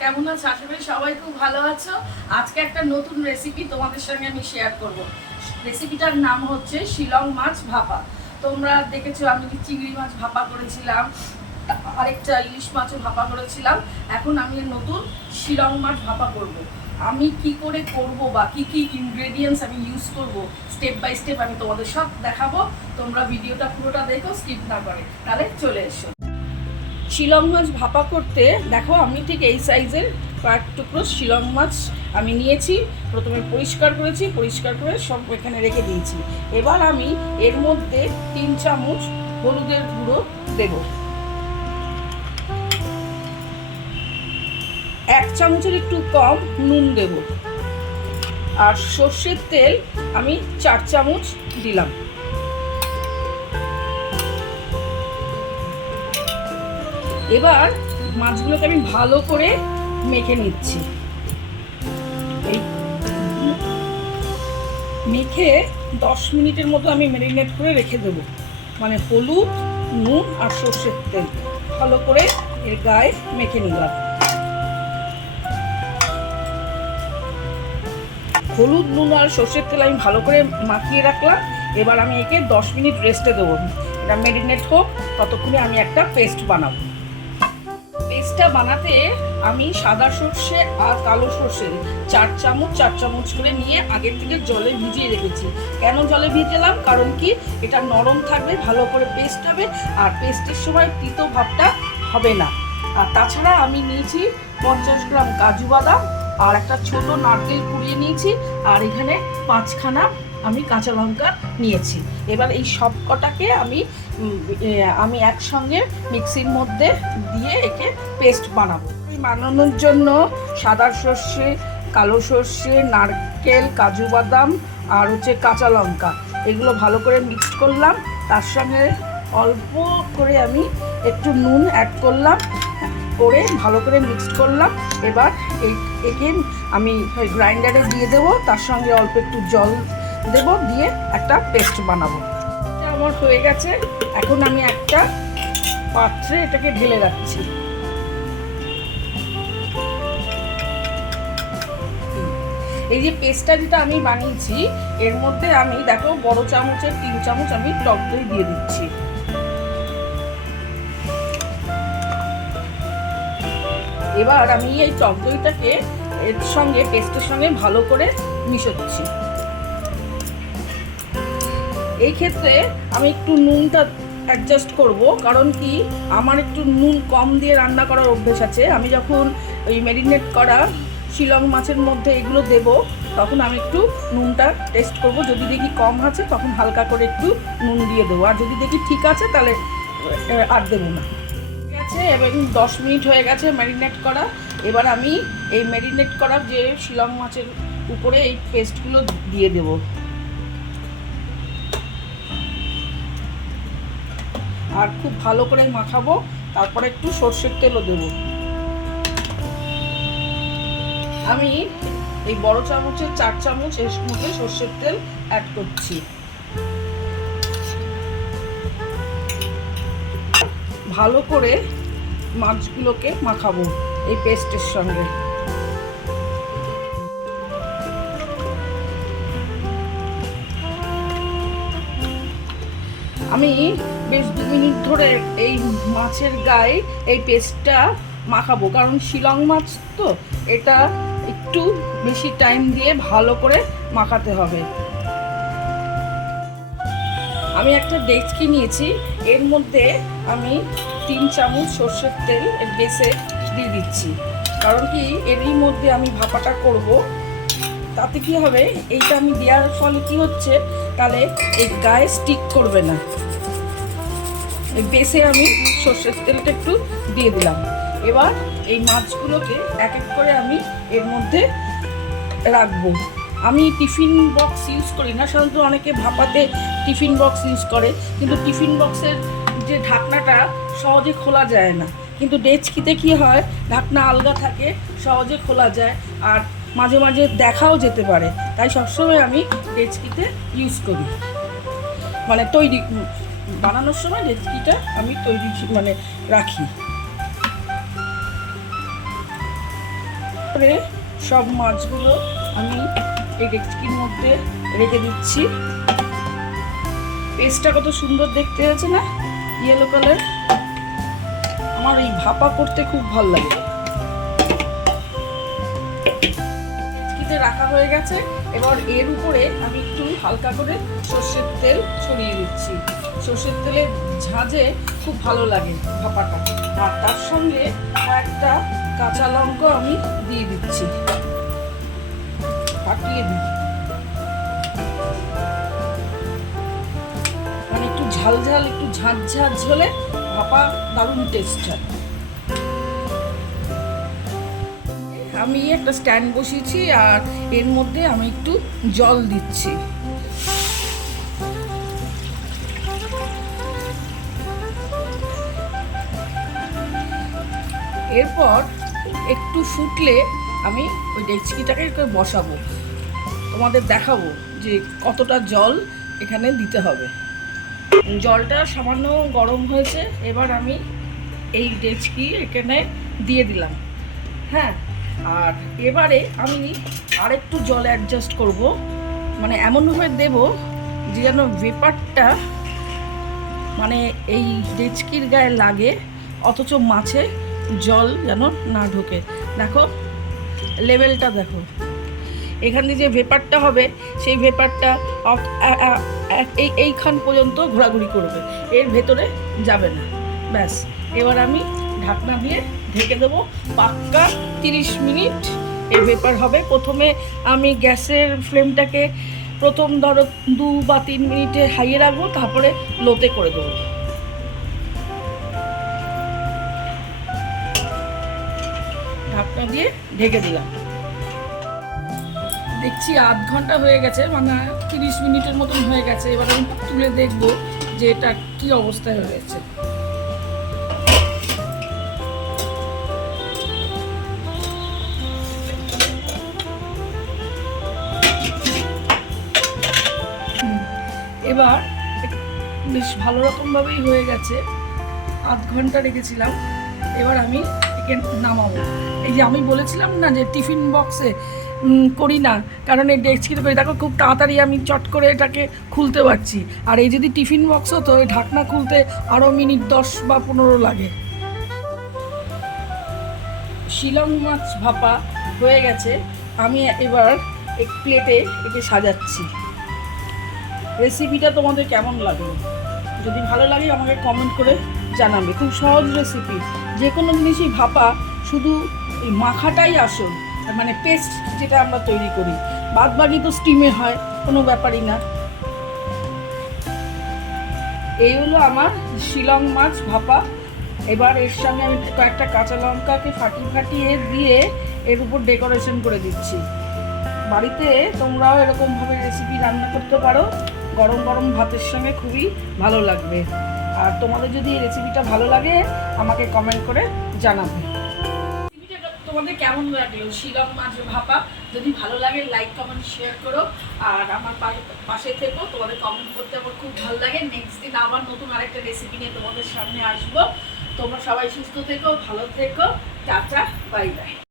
কেমন আছো? আশা করি সবাই খুব ভালো আছো। আজকে একটা নতুন রেসিপি তোমাদের সঙ্গে আমি শেয়ার করব। রেসিপিটার নাম হচ্ছে শিলং মাছ ভাপা। তোমরা দেখেছো আমি চিংড়ি মাছ ভাপা করেছিলাম, আরেকটা ইলিশ মাছও ভাপা করেছিলাম। এখন আমি নতুন শিলং মাছ ভাপা করব। আমি কি করে করব বা কি কি ইনগ্রেডিয়েন্টস আমি ইউজ করব স্টেপ বাই স্টেপ আমি তোমাদের সব দেখাবো। তোমরা ভিডিওটা পুরোটা দেখো, স্কিপ না করে। তাহলে চলে এসো। শিলং মাছ ভাপা করতে দেখো আমি ঠিক এই সাইজের কয়েক টুকরো শিলং মাছ আমি নিয়েছি। প্রথমে পরিষ্কার করেছি, পরিষ্কার করে সব এখানে রেখে দিয়েছি। এবার আমি এর মধ্যে 3 চামচ হলুদের গুঁড়ো দেব, 1 চামচের একটু কম নুন দেব, আর সর্ষের তেল আমি 4 চামচ দিলাম। এবার মাছগুলোকে আমি ভালো করে মেখে নিচ্ছি। এই মেখে 10 মিনিটের মতো আমি ম্যারিনেট করে রেখে দেবো। মানে হলুদ, নুন আর সর্ষের তেল ভালো করে এর গায়ে মেখে নিলাম। হলুদ, নুন আর সর্ষের তেল আমি ভালো করে মাখিয়ে রাখলাম। এবার আমি একে 10 মিনিট রেস্টে দেবো। এটা ম্যারিনেট হোক, ততক্ষণে আমি একটা পেস্ট বানাবো। পেস্টটা বানাতে আমি সাদা সর্ষে আর কালো সর্ষে 4 চামচ করে নিয়ে আগের থেকে জলে ভিজিয়ে রেখেছি। কেন জলে ভিজালাম? কারণ কি এটা নরম থাকবে, ভালো করে পেস্ট হবে, আর পেস্টের সময় তিতো ভাবটা হবে না। আর তাছাড়া আমি নিয়েছি 50 গ্রাম কাজু বাদাম আর একটা ছোট নারকেল কুড়িয়ে নিয়েছি, আর এখানে 5খানা আমি কাঁচা লঙ্কা নিয়েছি। এবার এই সব কটাকে আমি একসঙ্গে মিক্সির মধ্যে দিয়ে একে পেস্ট বানাবো। বানানোর জন্য সাদা সর্ষে, কালো সর্ষে, নারকেল, কাজু বাদাম আর কাঁচা লঙ্কা এগুলো ভালো করে মিক্সড করলাম। তার সঙ্গে অল্প করে আমি একটু নুন অ্যাড করলাম, করে ভালো করে মিক্সড করলাম। এবার একে আমি গ্রাইন্ডারে দিয়ে দেবো, তার সঙ্গে অল্প একটু জল দেব, দিয়ে একটা পেস্ট বানাবো। এটা আমার হয়ে গেছে। এখন আমি একটা পাত্রে এটাকে ঢেলে রাখছি। এই যে পেস্টটা যেটা আমি বানিয়েছি, এর মধ্যে আমি দেখো বড় চামচের 3 চামচ আমি টক দই দিয়ে দিচ্ছি। এবার আমি এই টক দইটাকে এর সঙ্গে পেস্টের সঙ্গে ভালো করে মিশাচ্ছি। এই ক্ষেত্রে আমি একটু নুনটা অ্যাডজাস্ট করব, কারণ কি আমার একটু নুন কম দিয়ে রান্না করার অভ্যেস আছে। আমি যখন ওই ম্যারিনেট করা শিলং মাছের মধ্যে এগুলো দেব, তখন আমি একটু নুনটা টেস্ট করব। যদি দেখি কম আছে তখন হালকা করে একটু নুন দিয়ে দেবো, আর যদি দেখি ঠিক আছে তাহলে আর দেবো না। ঠিক আছে, এবং 10 মিনিট হয়ে গেছে ম্যারিনেট করা। এবার আমি এই ম্যারিনেট করা যে শিলং মাছের উপরে এই পেস্টগুলো দিয়ে দেবো। আর খুব ভালো করে মাখাবো। তারপরে একটু সর্ষের তেলও দেবো। আমি এই বড় চামচের 4 চামচ এর মধ্যে সর্ষের তেল অ্যাড করছি। ভালো করে মাছগুলোকে মাখাবো এই পেস্টের সঙ্গে। আমি বেশ 2 মিনিট ধরে এই মাছের গায়ে এই পেস্টটা মাখাবো, কারণ শিলং মাছ তো এটা একটু বেশি টাইম দিয়ে ভালো করে মাখাতে হবে। আমি একটা ডেকচি নিয়েছি, এর মধ্যে আমি 3 চামচ সর্ষের তেল এর বেসে দিয়ে দিচ্ছি। কারণ কি এরই মধ্যে আমি ভাপাটা করব। তাতে কি হবে, এইটা আমি দেওয়ার ফলে কি হচ্ছে, তাহলে এই গায়ে স্টিক করবে না। এই বেসে আমি সর্ষের তেলটা একটু দিয়ে দিলাম। এবার এই মাছগুলোকে এক এক করে আমি এর মধ্যে রাখবো। আমি টিফিন বক্স ইউজ করি না, সাধারণত অনেকে ভাপাতে টিফিন বক্স ইউজ করে, কিন্তু টিফিন বক্সের যে ঢাকনাটা সহজে খোলা যায় না। কিন্তু ডেচকিতে কি হয়, ঢাকনা আলগা থাকে, সহজে খোলা যায়, আর মাঝে মাঝে দেখাও যেতে পারে। তাই সবসময় আমি ডেচকিতে ইউজ করি, মানে তৈরি বানানোর সময় ডেচকিটা আমি রাখি। এরপরে সব মাছগুলো আমি এই ডেকচির মধ্যে রেখে দিচ্ছি। পেস্টটা কত সুন্দর দেখতে হয়েছে না, ইয়েলো কালার। আমার এই ভাপা করতে খুব ভালো লাগে। ডেকচিতে রাখা হয়ে গেছে। এবার এর উপরে আমি একটু হালকা করে সর্ষের তেল ছড়িয়ে দিচ্ছি। সর্ষের তেলে ঝাঁঝে খুব ভালো লাগে ভাপাটা। আর তার সঙ্গে কয়েকটা কাঁচা লঙ্কা আমি দিয়ে দিচ্ছি, ফাটিয়ে দিই। মানে একটু ঝাল ঝাল, একটু ঝাঁঝ ঝাঁঝ হলে ভাপা দারুণ টেস্ট হয়। আমি একটা স্ট্যান্ড বসিয়েছি আর এর মধ্যে আমি একটু জল দিচ্ছি। এরপর একটু ফুটলে আমি ওই ডেকচিটাকে বসাবো, তোমাদের দেখাবো যে কতটা জল এখানে দিতে হবে। জলটা সামান্য গরম হয়েছে, এবার আমি এই ডেকচি এখানে দিয়ে দিলাম। হ্যাঁ, আর এবারে আমি আরেকটু জল অ্যাডজাস্ট করব, মানে এমনভাবে দেব যে যেন ভেপারটা মানে এই ডেকচির গায়ে লাগে, অথচ মাছে জল যেন না ঢোকে। দেখো লেভেলটা দেখো, এখান দিয়ে যে ভেপারটা হবে সেই ভেপারটা এইখান পর্যন্ত ঘোরাঘুরি করবে, এর ভেতরে যাবে না। ব্যাস, এবার আমি ঢাকনা দিয়ে ঢেকে দেবো পাক্কা 30 মিনিট এই ভেপার হবে। প্রথমে আমি গ্যাসের ফ্লেমটাকে প্রথম ধরো 2 বা 3 মিনিটে হাইয়ে রাখবো, তারপরে লোতে করে দেবো। ঢাকনা দিয়ে ঢেকে দিলাম। দেখছি আধ ঘন্টা হয়ে গেছে, মানে 30 মিনিটের মতন হয়ে গেছে। এবার আমি তুলে দেখবো যে এটা কি অবস্থায় হয়েছে। এবার বেশ ভালো রকমভাবেই হয়ে গেছে, আধ ঘন্টা রেখেছিলাম। এবার আমি একে নামাবো। এই যে আমি বলেছিলাম না যে টিফিন বক্সে করি না, কারণ এই ডেকচিতে করি, দেখো খুব তাড়াতাড়ি আমি চট করে এটাকে খুলতে পারছি। আর এই যদি টিফিন বক্স হতো, এই ঢাকনা খুলতে আরও মিনিট 10 বা 15 লাগে। শিলং মাছ ভাপা হয়ে গেছে। আমি এবার এক প্লেটে একে সাজাচ্ছি। রেসিপিটা তোমাদের কেমন লাগলো? যদি ভালো লাগে আমাকে কমেন্ট করে জানাবে। খুব সহজ রেসিপি, যে কোনো জিনিসই ভাপা, শুধু এই মাখাটাই আসল, মানে পেস্ট যেটা আমরা তৈরি করি। বাদ বাকি তো স্টিমে হয়, কোনো ব্যাপারই না। এই হলো আমার শিলং মাছ ভাপা। এবার এর সঙ্গে আমি কয়েকটা কাঁচা লঙ্কাকে ফাটিয়ে দিয়ে এর উপর ডেকোরেশন করে দিচ্ছি। বাড়িতে তোমরাও এরকমভাবে রেসিপি রান্না করতে পারো, গরম গরম ভাতের সঙ্গে খুবই ভালো লাগবে। আর তোমাদের যদি এই রেসিপিটা ভালো লাগে আমাকে কমেন্ট করে জানাবে। তোমাদের কেমন লাগলো শিলং মাছ ভাপা? যদি ভালো লাগে লাইক কমেন্ট শেয়ার করো, আর আমার পাশে থেকো। তোমাদের কমেন্ট করতে আমার খুব ভালো লাগে। নেক্সট দিন আবার নতুন আরেকটা রেসিপি নিয়ে তোমাদের সামনে আসবো। তোমরা সবাই সুস্থ থেকো, ভালো থেকো। Tata, bye bye.